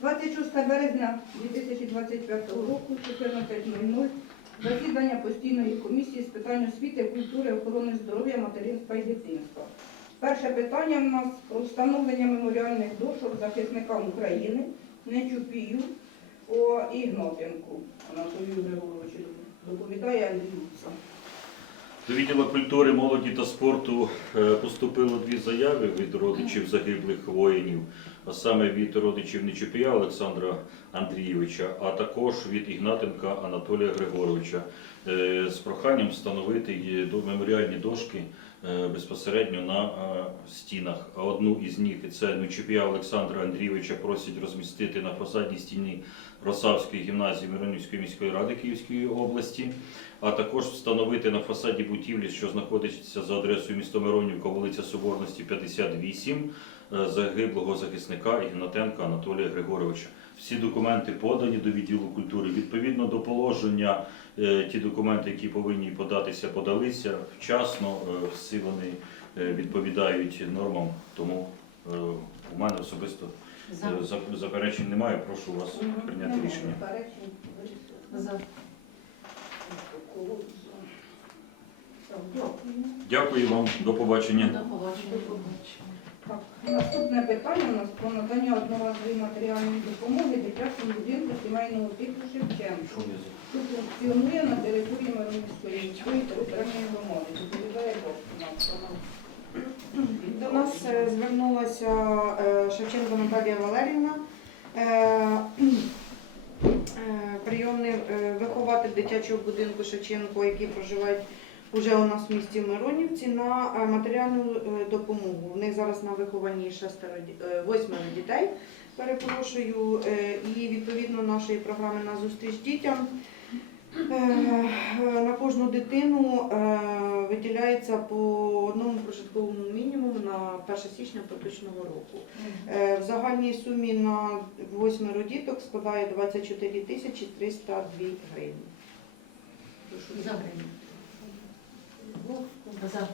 26 березня 2025 року, 14.00, засідання постійної комісії з питань освіти, культури, охорони здоров'я, материнства і дитинства. Перше питання в нас про встановлення меморіальних дошок захисникам України, Нечупію о Ігнатенку Анатолію Григоровичу. Доповідає Андрій Луца. До відділу культури, молоді та спорту е, поступило дві заяви від родичів загиблих воїнів, а саме від родичів Нечупія Олександра Андрійовича, а також від Ігнатенка Анатолія Григоровича. Е, з проханням встановити меморіальні дошки безпосередньо на е, стінах. Одну із них це Нечупія Олександра Андрійовича просять розмістити на фасадній стіні Росавської гімназії Миронівської міської ради Київської області а також встановити на фасаді будівлі, що знаходиться за адресою місто Миронівка, вулиця Соборності, 58, е, загиблого захисника Ігнатенка Анатолія Григоровича. Всі документи подані до відділу культури. Відповідно до положення, е, ті документи, які повинні податися, подалися вчасно. е, Всі вони е, відповідають нормам. Тому у мене особисто За. заперечень немає. Прошу вас прийняти Немає рішення. Дякую вам. До побачення. До побачення. Так, наступне питання у нас про надання одноразової матеріальної допомоги дитячому будинку сімейного типу Шевченко, що функціонує на території Миронівської міської територіальної громади. Доповідає Богдан. До нас е, звернулася е, Шевченко Наталія Валерівна, е, прийомний вихователь дитячого будинку Шевченко, які проживають вже у нас в місті Миронівці, на е, матеріальну е, допомогу. В них зараз на вихованні шестеро е, восьмеро дітей. Перепрошую, і відповідно нашої програми на зустріч дітям. На кожну дитину виділяється по одному прожитковому мінімуму на 1 січня поточного року. В загальній сумі на восьмеро діток складає 24 тисячі 302 гривні. За. За.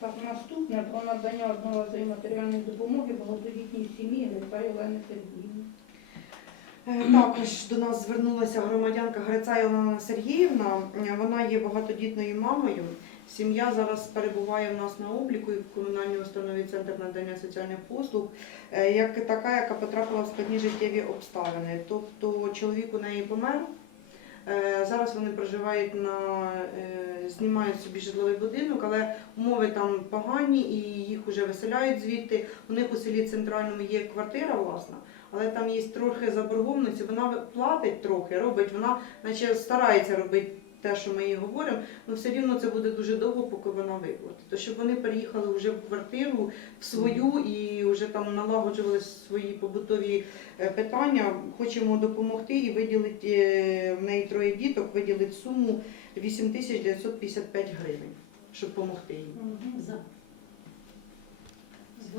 Так, наступне про надання одноразової матеріальної допомоги багатодітній сім'ї Грицай Олени Сергіївни. Е, Також до нас звернулася громадянка Грицай Олена Сергіївна. Вона є багатодітною мамою. Сім'я зараз перебуває в нас на обліку і в комунальній установі Центр надання соціальних послуг, е, як така, яка потрапила в складні життєві обставини. Тобто чоловік у неї помер. Е, Зараз вони проживають на е, знімають собі житловий будинок, але умови там погані і їх вже виселяють звідти. У них у селі центральному є квартира власна, але там є трохи заборгованості. Вона платить трохи, робить, вона наче старається робити те, що ми їй говоримо, але все рівно це буде дуже довго, поки вона виплатить. То щоб вони переїхали вже в квартиру в свою і вже там налагоджували свої побутові е, питання. Хочемо допомогти і виділити е, в неї троє діток, виділити суму 8955 гривень, щоб допомогти їй. За.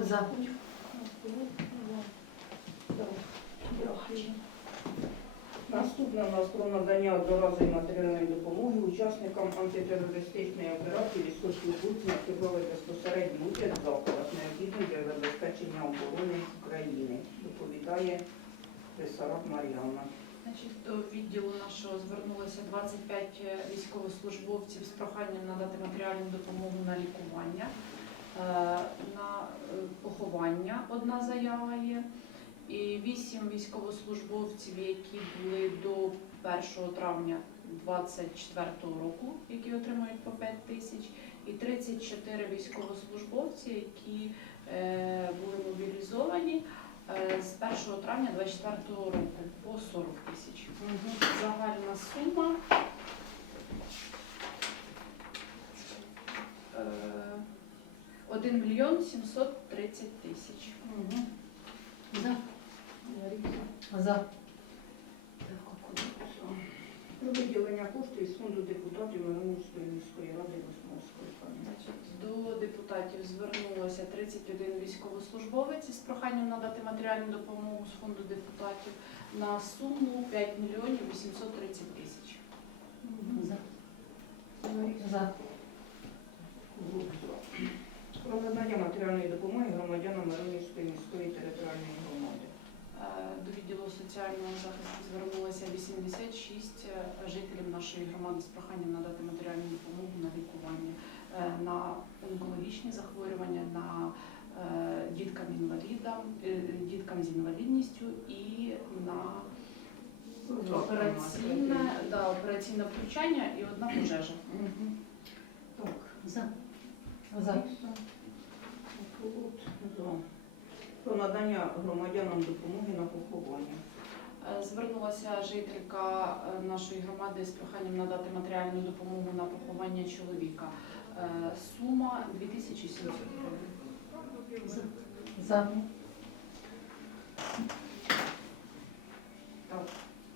За. Наступне у нас про надання одноразової матеріальної допомоги учасникам антитерористичної операції військовослужбовцям, які брали безпосередньо участь в заходах, необхідних для забезпечення оборони України. Доповідає Писарак Мар'яна. Значить, до відділу нашого звернулося 25 військовослужбовців з проханням надати матеріальну допомогу на лікування, Е, на е, поховання одна заява є. І 8 військовослужбовців, які були до 1 травня 2024 року, які отримують по 5 тисяч, і 34 військовослужбовці, які е, були мобілізовані е, з 1 травня 2024 року по 40 тисяч. Загальна сума е, 1 мільйон 730 тисяч. За. За. Про виділення коштів із фонду депутатів Миронівської міської ради скликання. Значить, до депутатів звернулося 31 військовослужбовець із проханням надати матеріальну допомогу з фонду депутатів на суму 5 мільйонів 830 тисяч. За. За. Про надання матеріальної допомоги громадянам Миронівської міської територіальної громади. Соціального захисту звернулося 86 жителів нашої громади з проханням надати матеріальну допомогу на лікування е, на онкологічні захворювання, на е, діткам інвалідам, е, діткам з інвалідністю і на операційне, да, операційне втручання і одна пожежа. Так. За. За. За. Про надання громадянам допомоги на поховання. Звернулася жителька е, нашої громади з проханням надати матеріальну допомогу на поховання чоловіка. Е, Сума 2700 гривень. За. За. Так,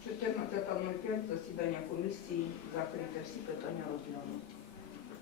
14.05 засідання комісії закрите. Всі питання розглянуті.